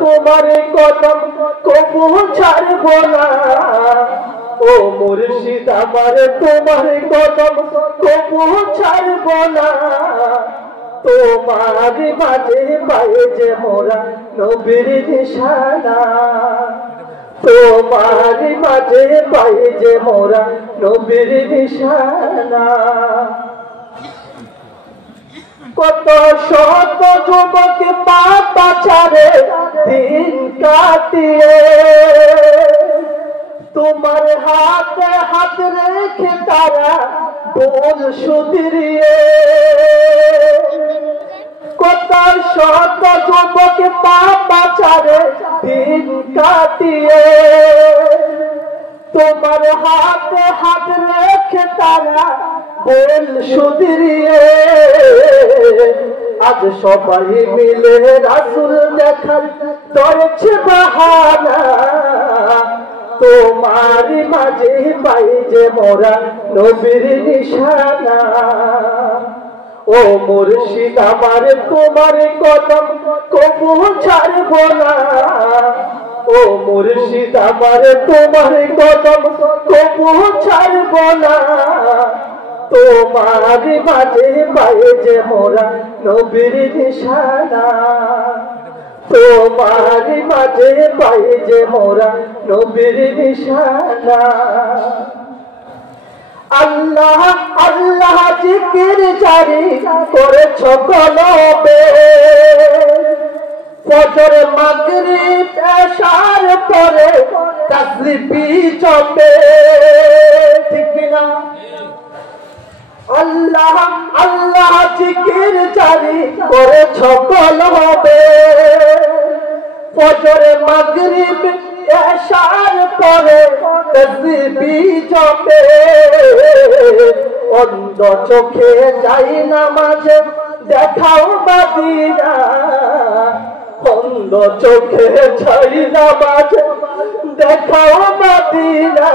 তোমার কদম কবু ছাড়ব না। ও মুর্শিদ আমার তোমার কদম কবু ছাড়ব না। তোমার মাঝে পায়ে যে মোরা নবীর নিশানা। তোমার মাঝে পায়ে যে মোরা নবীর নিশানা। কত শত যুবক পাপা ছাড়ে দিন কাটিয়ে, তোমার হাতে হাত রেখে তারা ভুল শুধরিয়ে। কত শত যুবক পাপা ছাড়ে দিন কাটিয়ে, তোমার হাতে হাত রেখে তারা ভুল শুধরিয়ে। আজ সবাই মিলে রাসূল দেখার ধরেছে বাহানা। তোমার মাঝে পাই যে মোরা নবীর নিশানা। ও মুর্শিদ আমার তোমার কদম কবু ছাড়ব না। ও মুর্শিদ আমার তোমার কদম কবু ছাড়ব না। তোমার মাঝে পায়ে যে মোরা নবীর নিশানা। তোমার মাঝে পায়ে যে মোরা নবীর নিশানা। আল্লাহ আল্লাহ জিকির জারি করেছ কলবে, ফজর মাগরিব এশার পরে তাসবিহ জপে। ঠিক না? আল্লাহ আল্লাহ জিকির জারি করেছ কলবে, ফজর মাগরিব এশার পরে তাসবিহ জপে। অন্ধ চোখে যাই নামাজে দেখাও মদিনা। অন্ধ চোখে যাই নামাজে দেখাও মদিনা।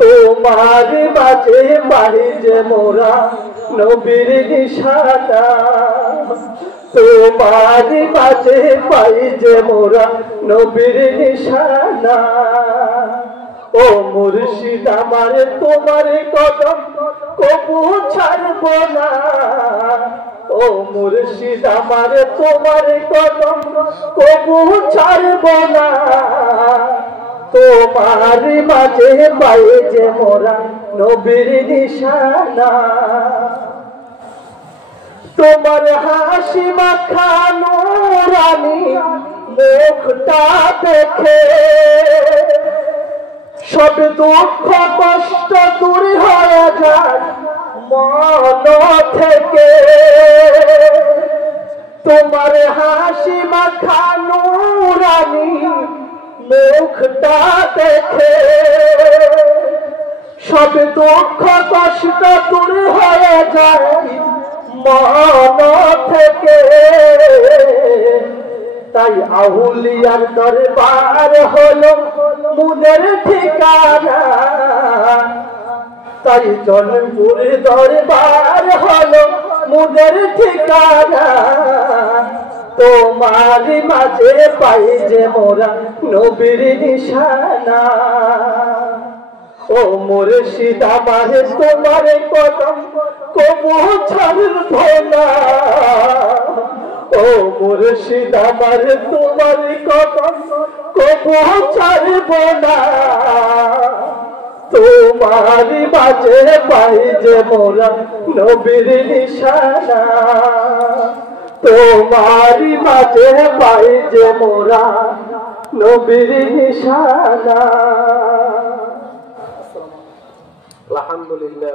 তোমার মাঝে পাই যে মোরা নবীর নিশানা। তোমার মাঝে পাই যে মোরা নবীর নিশানা। ও মুর্শিদ আমার তোমার কদম কবু ছাড়ব না। ও মুর্শিদ আমার তোমার কদম কবু ছাড়ব না। তোমার মাঝে পাই যে মোরা নবীর নিশানা। তোমার হাসি মাখা নূরানি মুখটা দেখে সব দুঃখ কষ্ট দূর হয়ে যায় মন থেকে। তোমার হাসি মাখা নূরানি মুখটা দেখে সব দুঃখ কষ্ট দূর হয়ে যায় মন থেকে। তাই আউলিয়ার দরবার হলো মুদের ঠিকানা। তাই জনপুর দরবার হলো মুদের ঠিকানা। তোমার মাঝে পাই যে মোরা নবীর নিশানা। ও মুর্শিদ আমার তোমার কদম কবু ছাড়ব না। ও মুর্শিদ আমার তোমার কদম কবু ছাড়ব না। তোমার মাঝে পাই যে মোরা নবীর নিশানা। তোমার মাঝে পাই যে মোরা নবীর নিশানা। আলহামদুলিল্লাহ।